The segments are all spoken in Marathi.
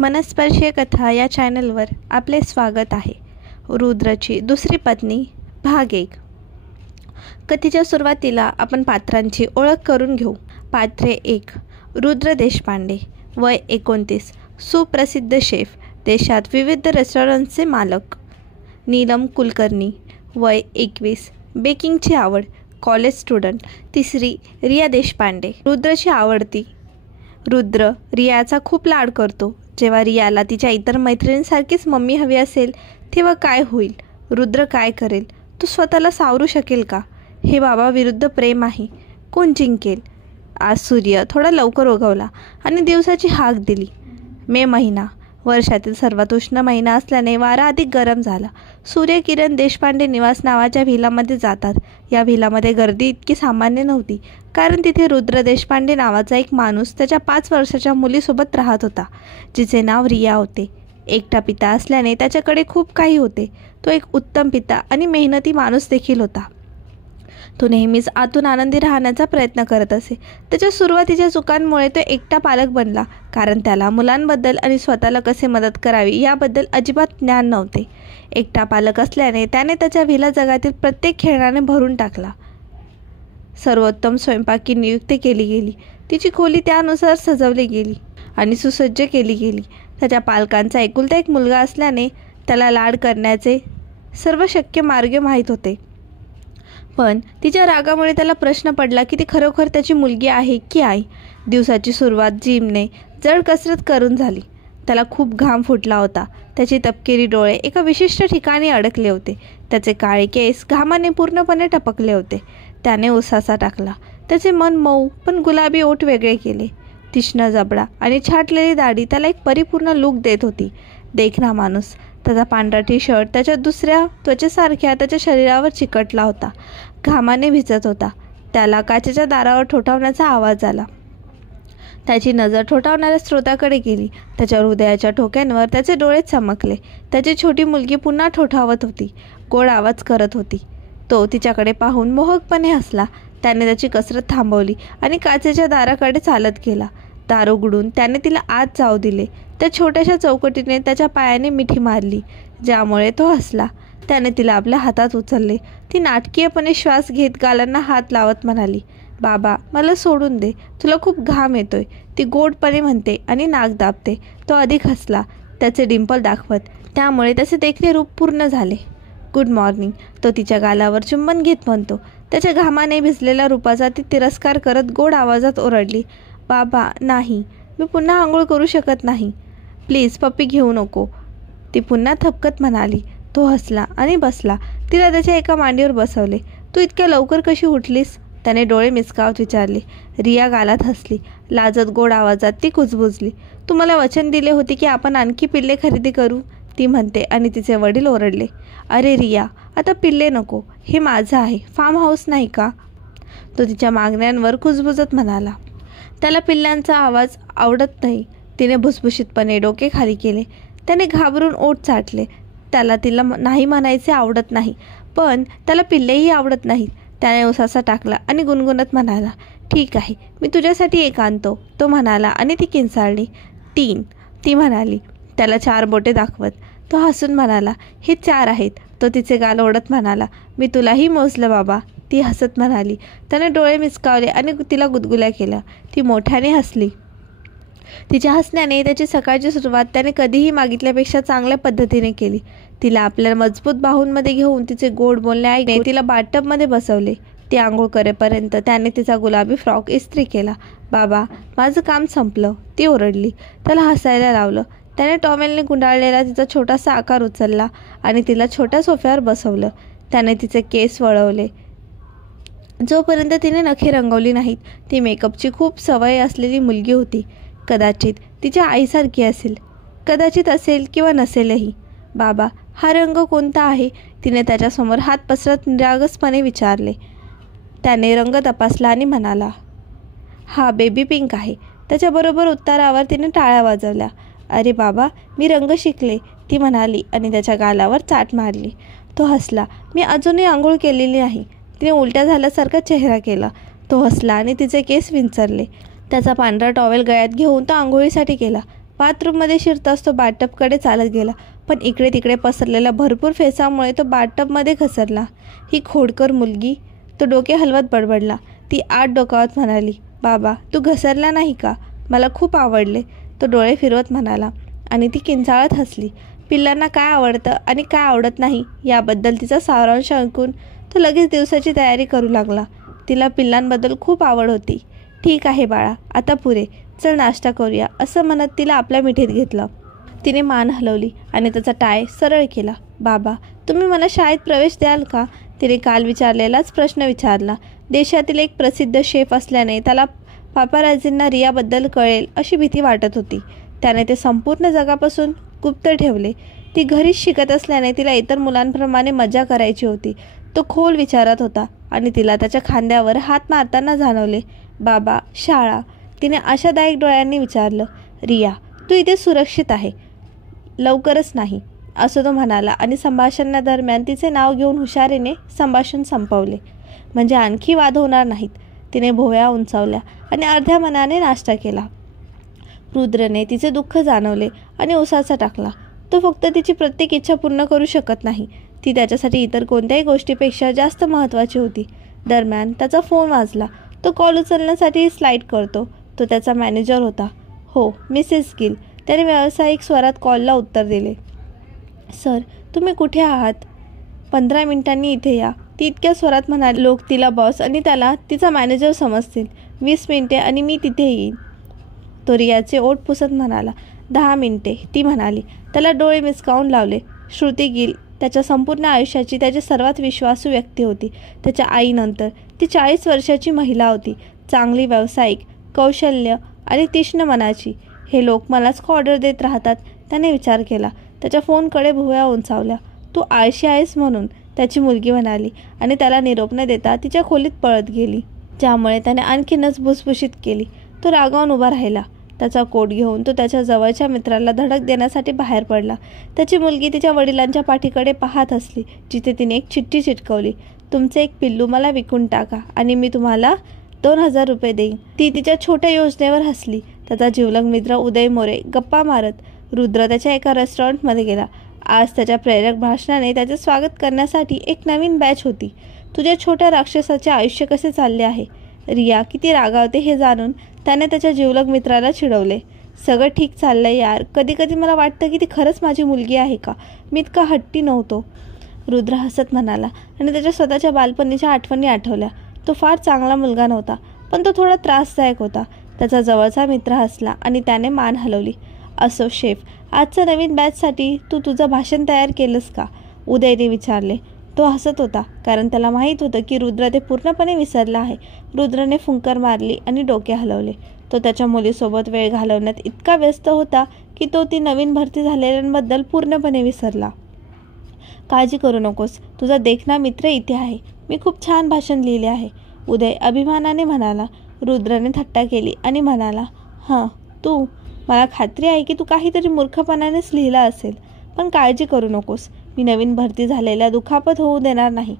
मनस्पर्शीय कथा या चॅनलवर आपले स्वागत आहे. रुद्रची दुसरी पत्नी भाग 1. कथेच्या सुरुवातीला आपण पात्रांची ओळख करून घेऊ. पात्रे 1. रुद्र देशपांडे, वय 29, सुप्रसिद्ध शेफ, देशात विविध रेस्टॉरंट्सचे मालक. नीलम कुलकर्णी, वय 21, बेकिंगची आवड, कॉलेज स्टुडंट. तिसरी रिया देशपांडे, रुद्रची आवडती. रुद्र रियाचा खूप लाड करतो. जेव्हा रियाला तिच्या इतर मैत्रिणींसारखीच मम्मी हवी असेल तेव्हा काय होईल? रुद्र काय करेल? तो स्वतःला सावरू शकेल का? हे बाबा विरुद्ध प्रेम आहे, कोण जिंकेल? आज सूर्य थोडा लवकर उगवला आणि दिवसाची हाक दिली. मे महिना, वर्षातील सर्वात उष्ण महिना असल्याने वारा अधिक गरम झाला. सूर्यकिरण देशपांडे निवास नावाच्या व्हिलामध्ये जातात. या व्हिलामध्ये गर्दी इतकी सामान्य नव्हती, कारण तिथे रुद्र देशपांडे नावाचा एक माणूस त्याच्या 5 वर्षाच्या मुलीसोबत राहत होता, जिचे नाव रिया होते. एकटा पिता असल्याने त्याच्याकडे खूप काही होते. तो एक उत्तम पिता आणि मेहनती माणूस देखील होता. तो नेहमीच आतून आनंदी राहण्याचा प्रयत्न करत असे. त्याच्या सुरुवातीच्या चुकांमुळे तो एकटा पालक बनला, कारण त्याला मुलांबद्दल आणि स्वतःला कसे मदत करावी याबद्दल अजिबात ज्ञान नव्हते. एकटा पालक असल्याने त्याने त्याच्या व्हिला जगातील प्रत्येक खेळण्याने भरून टाकला. सर्वोत्तम स्वयंपाकी नियुक्त केली गेली. तिची खोली त्यानुसार सजवली गेली आणि सुसज्ज केली गेली. त्याच्या पालकांचा एकुलता एक मुलगा असल्याने त्याला लाड करण्याचे सर्व शक्य मार्ग माहीत होते. पण तिच्या रागामुळे त्याला प्रश्न पडला की ती खरोखर त्याची मुलगी आहे की आई. दिवसाची सुरुवात जिमने जड कसरत करून झाली. त्याला खूप घाम फुटला होता. त्याचे तपकिरी डोळे एका विशिष्ट ठिकाणी अडकले होते. त्याचे काळे केस घामाने पूर्णपणे टपकले होते. त्याने उसासा टाकला. त्याचे मन मऊ पण गुलाबी ओठ वेगळे केले. तीक्ष्ण जबडा आणि छाटलेली दाढी त्याला एक परिपूर्ण लूक देत होती. देखणा माणूस. त्याचा पांढरा टी-शर्ट त्याच्या दुसऱ्या त्वचेसारख्या त्याच्या शरीरावर चिकटला होता. घामाने भिजत होता. त्याला काचेच्या दारावर ठोठावण्याचा आवाज आला. त्याची नजर ठोठावणाऱ्या स्रोताकडे गेली. त्याच्या हृदयाच्या ठोक्यांवर त्याचे डोळे चमकले. त्याची छोटी मुलगी पुन्हा ठोठावत होती, गोड आवाज करत होती. तो तिच्याकडे पाहून मोहकपणे हसला. त्याने त्याची कसरत थांबवली आणि काचेच्या दाराकडे चालत गेला. दार उघडून त्याने तिला आत जाऊ दिले. त्या छोट्याशा चौकटीने त्याच्या पायाने मिठी मारली, ज्यामुळे तो हसला. त्याने तिला आपल्या हातात उचलले. ती नाटकीयपणे श्वास घेत गालांना हात लावत म्हणाली, बाबा मला सोडून दे, तुला खूप घाम येतोय, ती गोडपणे म्हणते आणि नाक दाबते. तो अधिक हसला, त्याचे डिंपल दाखवत. त्यामुळे त्याचे देखणे रूप पूर्ण झाले. गुड मॉर्निंग, तो तिच्या गालावर चुंबन घेत म्हणतो. त्याच्या घामाने भिजलेल्या रूपाचा ती तिरस्कार करत गोड आवाजात ओरडली, बाबा नाही, मी पुन्हा आंघोळ करू शकत नाही, प्लीज पप्पी घेऊ नको, ती पुन्हा थपकत म्हणाली. तो हसला आणि बसला. तिला त्याच्या एका मांडीवर बसवले. तू इतक्या लवकर कशी उठलीस? त्याने डोळे मिचकावत विचारले. रिया गालात हसली. लाजत गोड आवाजात ती कुजबुजली. तू मला वचन दिले होते की आपण आणखी पिल्ले खरेदी करू, ती म्हणते आणि तिचे वडील ओरडले, अरे रिया, आता पिल्ले नको, हे माझं आहे, फार्म हाऊस नाही का? तो तिच्या मागण्यांवर कुजबुजत म्हणाला. त्याला पिल्ल्यांचा आवाज आवडत नाही. तिने भुसभुशीतपणे डोके खाली केले. त्याने घाबरून ओठ चाटले. त्याला तिला नाही म्हणायचे आवडत नाही, पण त्याला पिल्लेही आवडत नाहीत. त्याने उसासा टाकला आणि गुणगुणत म्हणाला, ठीक आहे, मी तुझ्यासाठी एक आणतो, तो म्हणाला आणि ती किंचाळली. 3, ती म्हणाली, त्याला 4 बोटे दाखवत. तो हसून म्हणाला, हे 4 आहेत. तो तिचे गाल ओढत म्हणाला, मी तुलाही मोजलं बाबा, ती हसत म्हणाली. त्याने डोळे मिचकावले आणि तिला गुदगुल्या केल्या. ती मोठ्याने हसली. तिच्या हसण्याने त्याची सकाळची सुरुवात त्याने कधीही मागितल्यापेक्षा चांगल्या पद्धतीने केली. तिला आपल्या मजबूत बाहूंमध्ये घेऊन तिचे गोड बोलणे ऐकणे तिला बाथटबमध्ये बसवले. ती आंघोळ करेपर्यंत त्याने तिचा गुलाबी फ्रॉक इस्त्री केला. बाबा माझं काम संपलं, ती ओरडली. त्याला हसायला लावलं. त्याने टॉवेलने गुंडाळलेला तिचा छोटासा आकार उचलला आणि तिला छोट्या सोफ्यावर बसवलं. त्याने तिचे केस वळवले. जोपर्यंत तिने नखे रंगवली नाहीत. ती मेकअपची खूप सवय असलेली मुलगी होती. कदाचित तिच्या आईसारखी असेल, कदाचित असेल किंवा नसेलही. बाबा हा रंग कोणता आहे? तिने त्याच्यासमोर हात पसरत निरागसपणे विचारले. त्याने रंग तपासला आणि म्हणाला, हा बेबी पिंक आहे. त्याच्याबरोबर उत्तरावर तिने टाळ्या वाजवल्या. अरे बाबा मी रंग शिकले, ती म्हणाली आणि त्याच्या गालावर चाट मारली. तो हसला. मी अजूनही आंघोळ केलेली नाही. तिने उलट्या झाल्यासारखा चेहरा केला. तो हसला आणि तिचे केस विंचरले. त्याचा पांढरा टॉवेल गळ्यात घेऊन तो आंघोळीसाठी गेला. बाथरूममध्ये शिरताच तो बाथटबकडे चालत गेला, पण इकडे तिकडे पसरलेल्या भरपूर फेसामुळे तो बाथटबमध्ये घसरला. ही खोडकर मुलगी, तो डोके हलवत बडबडला. ती आत डोकावत म्हणाली, बाबा तू घसरला नाही का? मला खूप आवडले, तो डोळे फिरवत म्हणाला. आणि ती किंचाळत हसली. पिल्लांना काय आवडतं आणि काय आवडत नाही याबद्दल तिचा सारांश ऐकून तो लगेच दिवसाची तयारी करू लागला. तिला पिल्लांबद्दल खूप आवड होती. ठीक आहे बाळा, आता पुरे, चल नाश्ता करूया, असं म्हणत तिला आपल्या मिठीत घेतलं. तिने मान हलवली आणि त्याचा टाय सरळ केला. बाबा तुम्ही मला शाळेत प्रवेश द्याल का? तिने काल विचारलेलाच प्रश्न विचारला. देशातील एक प्रसिद्ध शेफ असल्याने त्याला पापाराझींना रियाबद्दल कळेल अशी भीती वाटत होती. त्याने ते संपूर्ण जगापासून गुप्त ठेवले. ती घरीच शिकत असल्याने तिला इतर मुलांप्रमाणे मजा करायची होती. तो खोल विचारत होता आणि तिला त्याच्या खांद्यावर हात मारताना जाणवले. बाबा शाळा, तिने आशादायक डोळ्यांनी विचारलं. रिया तू इथे सुरक्षित आहे, लवकरच नाही, असं तो म्हणाला आणि संभाषणादरम्यान तिचे नाव घेऊन हुशारीने संभाषण संपवले. म्हणजे आणखी वाद होणार नाहीत. तिने भोवया उंचावल्या आणि अर्ध्या मनाने नाश्ता केला. रुद्रने तिचे दुःख जाणवले आणि उसाचा टाकला. तो फक्त तिची प्रत्येक इच्छा पूर्ण करू शकत नाही, ती त्याच्यासाठी इतर कोणत्याही गोष्टीपेक्षा जास्त महत्त्वाची होती. दरम्यान त्याचा फोन वाजला. तो कॉल उचलण्यासाठी स्लाईड करतो. तो त्याचा मॅनेजर होता. हो मिसेस गिल, त्याने व्यावसायिक स्वरात कॉलला उत्तर दिले. सर तुम्ही कुठे आहात? 15 मिनिटांनी इथे या, ती इतक्या स्वरात म्हणाली. लोक तिला बॉस आणि त्याला तिचा मॅनेजर समजतील. 20 मिनिटे आणि मी तिथे येईन, तो रियाचे ओठ पुसत म्हणाला. 10 मिनिटे, ती म्हणाली. त्याला डोळे मिचकावून लावले. श्रुती गिल त्याच्या संपूर्ण आयुष्याची त्याची सर्वात विश्वासू व्यक्ती होती. त्याच्या आईनंतर ती 40 वर्षाची महिला होती. चांगली व्यावसायिक कौशल्य आणि तीक्ष्ण मनाची. हे लोक मलाच का ऑर्डर देत राहतात, त्याने विचार केला. त्याच्या फोनकडे भुवया उंचावल्या. तू आळशी आहेस म्हणून, त्याची मुलगी म्हणाली आणि त्याला निरोप न देता तिच्या खोलीत पळत गेली, ज्यामुळे त्याने आणखीनच भुसभुशीत केली. तो रागावून उभा राहिला. त्याचा कोट घेऊन तो त्याच्या जवळच्या मित्राला धडक देण्यासाठी बाहेर पडला. त्याची मुलगी तिच्या वडिलांच्या पाठीकडे पाहत असली, जिथे तिने एक चिठ्ठी चिटकवली. तुमचे एक पिल्लू मला विकून टाका आणि मी तुम्हाला 2000 रुपये देईन. ती तिच्या छोट्या योजनेवर हसली. त्याचा जिवलग मित्र उदय मोरे गप्पा मारत रुद्र त्याच्या एका रेस्टॉरंटमध्ये गेला. आज त्याच्या प्रेरक भाषणाने त्याचे स्वागत करण्यासाठी एक नवीन बॅच होती. तुझ्या छोट्या राक्षसाचे आयुष्य कसे चालले आहे? रिया किती रागावते हे जाणून त्याने त्याच्या जिवलग मित्राला चिडवले. सगळं ठीक चाललंय यार, कधी कधी मला वाटतं की ती खरंच माझी मुलगी आहे का? मी इतका हट्टी नव्हतो, रुद्र हसत म्हणाला आणि त्याच्या स्वतःच्या बालपणीच्या आठवणी आठवल्या. तो फार चांगला मुलगा नव्हता, पण तो थोडा त्रासदायक होता. त्याचा जवळचा मित्र हसला आणि त्याने मान हलवली. असो शेफ, आजच्या नवीन बॅचसाठी तू तुझं भाषण तयार केलंस का? उदयने विचारले. तो हसत होता, कारण त्याला माहीत होतं की रुद्र ते पूर्णपणे विसरला आहे. रुद्रने फुंकर मारली आणि डोके हलवले. तो त्याच्या मुलीसोबत वेळ घालवण्यात इतका व्यस्त होता की तो ती नवीन भरती झालेल्यांबद्दल पूर्णपणे विसरला. काळजी करू नकोस, तुझा देखणा मित्र इथे आहे. मी खूप छान भाषण लिहिले आहे, उदय अभिमानाने म्हणाला. रुद्रने थट्टा केली आणि म्हणाला, हां तू, मला खात्री आहे की तू काहीतरी मूर्खपणानेच लिहिलं असेल, पण काळजी करू नकोस, मी नवीन भरती झालेल्या दुखापत होऊ देणार नाही.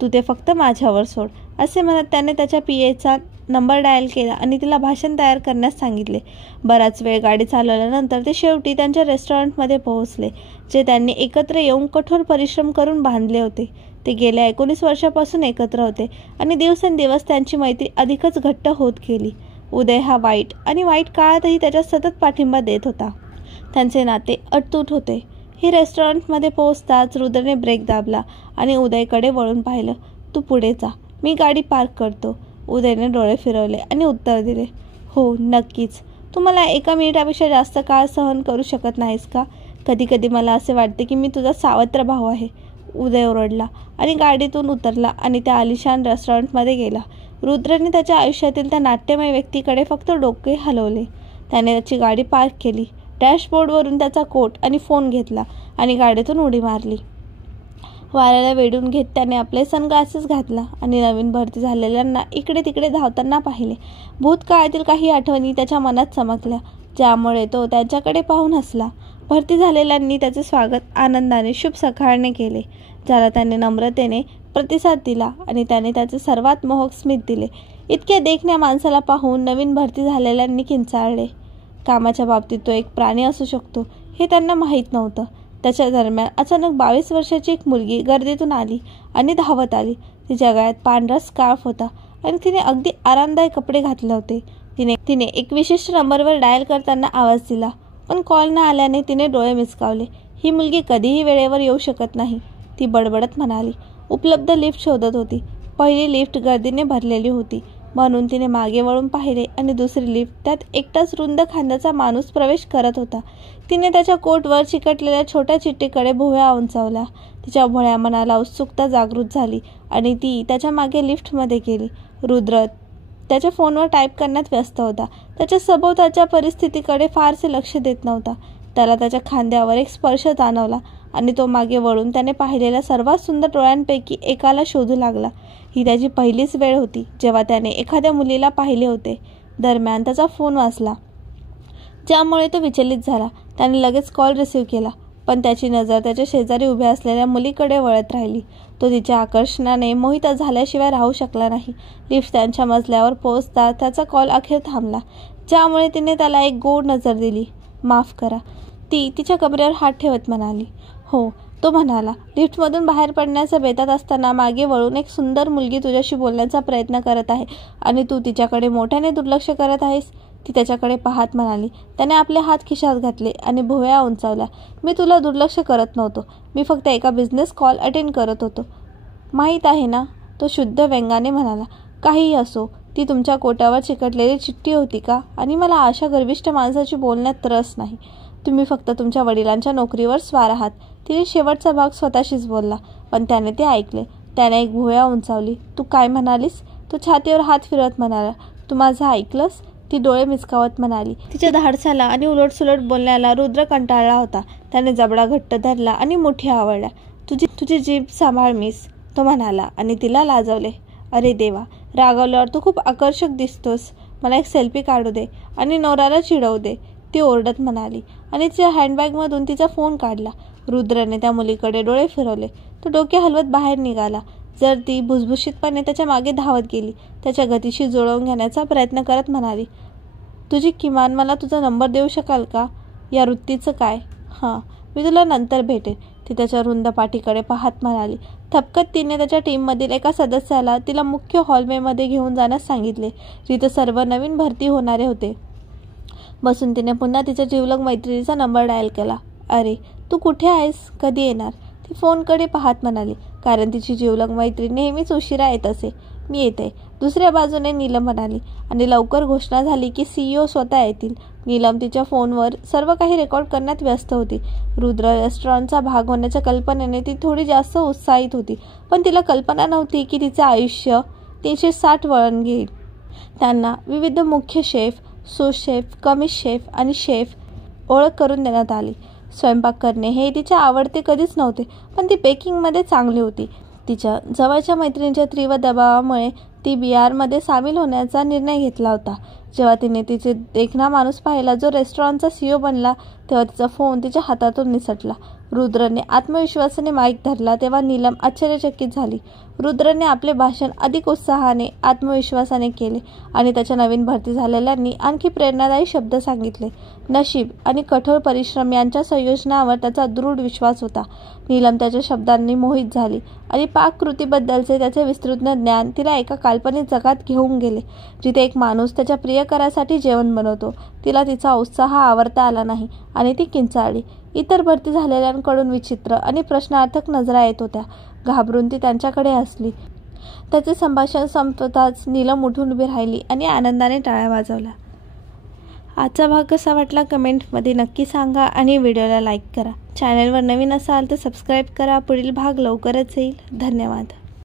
तू ते फक्त माझ्यावर सोड, असे म्हणत त्याने त्याच्या PAचा नंबर डायल केला आणि तिला भाषण तयार करण्यास सांगितले. बराच वेळ गाडी चालवल्यानंतर ते शेवटी त्यांच्या रेस्टॉरंटमध्ये पोहोचले, जे त्यांनी एकत्र येऊन कठोर परिश्रम करून बांधले होते. ते गेल्या 19 वर्षापासून एकत्र होते आणि दिवसेंदिवस त्यांची मैत्री अधिकच घट्ट होत गेली. उदय हा वाईट काळातही त्याच्यात सतत पाठिंबा देत होता. त्यांचे नाते अटूट होते. हे रेस्टॉरंटमध्ये पोहोचताच रुद्रने ब्रेक दाबला आणि उदयकडे वळून पाहिलं. तू पुढे जा, मी गाडी पार्क करतो. उदयने डोळे फिरवले आणि उत्तर दिले, हो नक्कीच. तू मला 1 मिनिटापेक्षा जास्त काळ सहन करू शकत नाहीस का? कधी कधी मला असे वाटते की मी तुझा सावत्र भाऊ आहे. उदय ओरडला आणि गाडीतून उतरला आणि त्या आलिशान रेस्टॉरंटमध्ये गेला. रुद्रने त्याच्या आयुष्यातील त्या नाट्यमय व्यक्तीकडे फक्त डोके हलवले. त्याने त्याची गाडी पार्क केली. डॅशबोर्डवरून त्याचा कोट आणि फोन घेतला आणि गाडीतून उडी मारली. वाऱ्याला वेढून घेत त्याने आपले सनग्लासेस घातला आणि नवीन भरती झालेल्यांना इकडे तिकडे धावताना पाहिले. भूतकाळातील काही आठवणी त्याच्या मनात चमकल्या, ज्यामुळे तो त्यांच्याकडे पाहून हसला. भरती झालेल्यांनी त्याचे स्वागत आनंदाने शुभ सकाळने केले, ज्याला त्याने नम्रतेने प्रतिसाद दिला आणि त्याने त्याचे सर्वात मोहक स्मित दिले. इतक्या देखण्या माणसाला पाहून नवीन भरती झालेल्यांनी किंचाळले. कामाच्या बाबतीत तो एक प्राणी असू शकतो हे त्यांना माहीत नव्हतं. त्याच्या दरम्यान अचानक 22 वर्षाची एक मुलगी गर्दीतून आली आणि धावत आली. तिच्या गळ्यात पांढरा स्कार्फ होता आणि तिने अगदी आरामदायक कपडे घातले होते. तिने एक विशिष्ट नंबरवर डायल करताना आवाज दिला, पण कॉल न आल्याने तिने डोळे मिचकावले. ही मुलगी कधीही वेळेवर येऊ शकत नाही, ती बडबडत म्हणाली. उपलब्ध लिफ्ट शोधत होती. पहिली लिफ्ट गर्दीने भरलेली होती म्हणून तिने मागे वळून पाहिले आणि दुसरी लिफ्ट, त्यात एकटाच रुंद खांद्याचा माणूस प्रवेश करत होता. तिने त्याच्या कोटवर चिकटलेल्या छोट्या चिठ्ठीकडे भुवया उंचावल्या. तिच्या भोळ्या मनाला उत्सुकता जागृत झाली आणि ती त्याच्या मागे लिफ्टमध्ये गेली. रुद्र त्याच्या फोनवर टाईप करण्यात व्यस्त होता. त्याच्या सभोवतालच्या परिस्थितीकडे फारसे लक्ष देत नव्हता. त्याला त्याच्या खांद्यावर एक स्पर्श जाणवला आणि तो मागे वळून त्याने पाहिलेल्या सर्वात सुंदर डोळ्यांपैकी एकाला शोधू लागला. ही त्याची पहिलीच वेळ होती जेव्हा त्याने एखाद्या मुलीला पाहिले होते. दरम्यान त्याचा फोन वाजला, ज्यामुळे तो विचलित झाला. त्याने लगेच कॉल रिसीव्ह केला, पण त्याची नजर त्याच्या शेजारी उभ्या असलेल्या मुलीकडे वळत राहिली. तो तिच्या आकर्षणाने मोहित झाल्याशिवाय राहू शकला नाही. लिफ्ट त्यांच्या मजल्यावर पोहोचता त्याचा कॉल अखेर थांबला, ज्यामुळे तिने त्याला एक गोड नजर दिली. माफ करा, ती तिच्या कमरेवर हात ठेवत म्हणाली. हो, तो म्हणाला. लिफ्टमधून बाहेर पडण्याचा बेतात असताना मागे वळून एक सुंदर मुलगी तुझ्याशी बोलण्याचा प्रयत्न करत आहे आणि तू तिच्याकडे मोठ्याने दुर्लक्ष करत आहेस, ती त्याच्याकडे पाहत म्हणाली. त्याने आपले हात खिशात घातले आणि भुवया उंचावल्या. मी तुला दुर्लक्ष करत नव्हतो, मी फक्त एका बिझनेस कॉल अटेंड करत होतो. माहीत आहे ना, तो शुद्ध व्यंगाने म्हणाला. काहीही असो, ती तुमच्या कोटावर चिकटलेली चिठ्ठी होती का? आणि मला अशा गर्विष्ठ माणसाची बोलण्यात रस नाही. तुम्ही फक्त तुमच्या वडिलांच्या नोकरीवर स्वार आहात. तिने शेवटचा भाग स्वतःशीच बोलला, पण त्याने ते ऐकले. त्याने एक भुवया उंचावली. तू काय म्हणालीस? तो छातीवर हात फिरवत म्हणाला. तू माझं ऐकलंस? ती डोळे मिचकावत म्हणाली. तिच्या धाडसाला आणि उलटसुलट बोलण्याला रुद्र कंटाळला होता. त्याने जबडा घट्ट धरला आणि मुठी आवळल्या. तुझी जीभ सांभाळ मिस, तो म्हणाला आणि तिला लाजवले. अरे देवा, रागावल्यावर तू खूप आकर्षक दिसतोस. मला एक सेल्फी काढू दे आणि नवऱ्याला चिडवू दे, ती ओरडत म्हणाली आणि तिच्या हँडबॅगमधून तिचा फोन काढला. रुद्रने त्या मुलीकडे डोळे फिरवले. तो डोके हलवत बाहेर निघाला. जर ती भुसभुशीतपणे त्याच्या मागे धावत गेली, त्याच्या गतीशी जुळवून घेण्याचा प्रयत्न करत म्हणाली. तुझी किमान मला तुझा नंबर देऊ शकाल का? या वृत्तीचं काय? हां, मी तुला नंतर भेटेन, ती त्याच्या रुंद पाठीकडे पाहत म्हणाली. थपकत तिने त्याच्या टीममधील एका सदस्याला तिला मुख्य हॉलवेमध्ये घेऊन जाण्यास सांगितले. तिथं सर्व नवीन भरती होणारे होते. बसून तिने पुन्हा तिच्या जिवलग मैत्रिणीचा नंबर डायल केला. अरे, तू कुठे आहेस? कधी येणार? ती फोनकडे पाहत म्हणाली, कारण तिची जिवलग मैत्रीण नेहमीच उशिरा येत असे. मी येते, दुसऱ्या बाजूने नीलम म्हणाली आणि लवकर घोषणा झाली की CEO स्वतः येतील. नीलम तिच्या फोनवर सर्व काही रेकॉर्ड करण्यात व्यस्त होती. रुद्र रेस्टॉरंटचा भाग होण्याच्या कल्पनेने ती थोडी जास्त उत्साहित होती, पण तिला कल्पना नव्हती की तिचे आयुष्य 360 वळण घेईल. त्यांना विविध मुख्य शेफ, सूस शेफ, कमी शेफ आणि शेफ ओळख करून देण्यात आली. स्वयंपाक करणे हे तिच्या आवडते कधीच नव्हते, पण ती बेकिंगमध्ये चांगली होती. तिच्या जवळच्या मैत्रिणीच्या तीव्र दबावामुळे ती BRमध्ये सामील होण्याचा निर्णय घेतला होता. जेव्हा तिने तिचे देखणा माणूस पाहिला जो रेस्टॉरंटचा CEO बनला, तेव्हा तिचा फोन तिच्या हातातून निसटला. रुद्रने आत्मविश्वासाने माईक धरला तेव्हा नीलम आश्चर्यचकित झाली. रुद्रने आपले भाषण अधिक उत्साहाने, आत्मविश्वासाने केले आणि त्याच्या नवीन भरती झालेल्यांनी आणखी प्रेरणादायी शब्द सांगितले. नशीब आणि कठोर परिश्रम यांच्या संयोजनावर त्याचा दृढ विश्वास होता. नीलम त्याच्या शब्दांनी मोहित झाली आणि पाककृतीबद्दलचे त्याचे विस्तृत ज्ञान तिला एका काल्पनिक जगात घेऊन गेले, जिथे एक माणूस त्याच्या प्रियकरासाठी जेवण बनवतो. तिला तिचा उत्साह आवरता आला नाही आणि ती किंचाळली. इतर भरती झालेल्यांकडून विचित्र आणि प्रश्नार्थक नजरा येत होत्या. घाबरून ती त्यांच्याकडे हसली. त्याचे संभाषण संपताच नीलम उठून उभी राहिली आणि आनंदाने टाळ्या वाजवल्या. आजचा भाग कसा वाटला कमेंटमध्ये नक्की सांगा आणि व्हिडिओला लाईक करा. चॅनलवर नवीन असाल तर सबस्क्राईब करा. पुढील भाग लवकरच येईल. धन्यवाद.